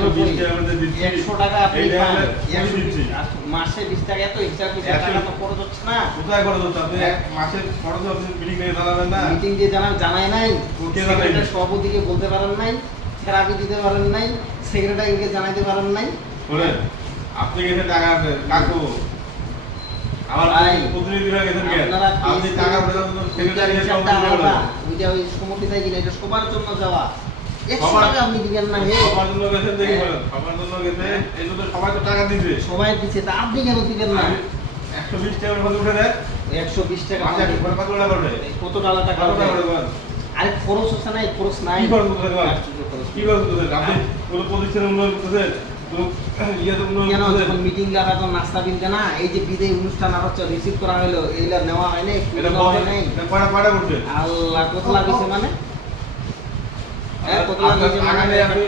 100 টাকা আপনি পান, মাসে 20 টাকা এত হিসাব টাকা তো খরচ হচ্ছে না। কোথায় খরচ হচ্ছে? আপনি এক মাসের খরচ আপনি মিটিং দিয়ে জানাবেন না? মিটিং দিয়ে জানাই নাই, সেক্রেটারি সভাপতিকে বলতে পারেন নাই, থেরাপি দিতে পারেন নাই, সেক্রেটারিকে জানাইতে পারেন নাই। বলেন আপনি গেছেন টাকা আছে কাকু, আমার প্রতিনিধি হয়ে গেছেন কেন? আপনি টাকা পয়সা সেক্রেটারি হিসাবটা আলাদা, ওইটা ওই সমিতি থেকে কিনা, এটা সবার জন্য যাওয়া। 100 টাকা আপনি দিবেন না হে? সবার জন্য গেছেন দেখি বলেন, সবার জন্য গেছে, এই জন্য সবাই তো টাকা দিবে। সবাই দিচ্ছে, তা আপনি কেন দিবেন না? 120 টাকার মধ্যে উঠে দেয়। 120 টাকা মাসে একবার কত টাকা করে? কত টাকা করে বলেন। আরে খরচ হচ্ছে না, এই খরচ নাই। কি খরচ করতেছেন বলেন? কি খরচ করতেছেন? আপনি কোনো প্রতিষ্ঠানে উন্নয়ন করতেছেন? কোনো ইয়েতে উন্নয়ন কেন করতেছেন? যখন মিটিং লাগা তো নাস্তা বিলতে না, এই যে বিদায় অনুষ্ঠান আর হচ্ছে রিসিভ করা হলো, এইগুলা নেওয়া হয় নাই, এটা নেওয়া হয় নাই। কয়টা করছে? আল্লাহ কত লাগিছে মানে? হ্যাঁ কত লাগিছে আগামী মানে? আপনি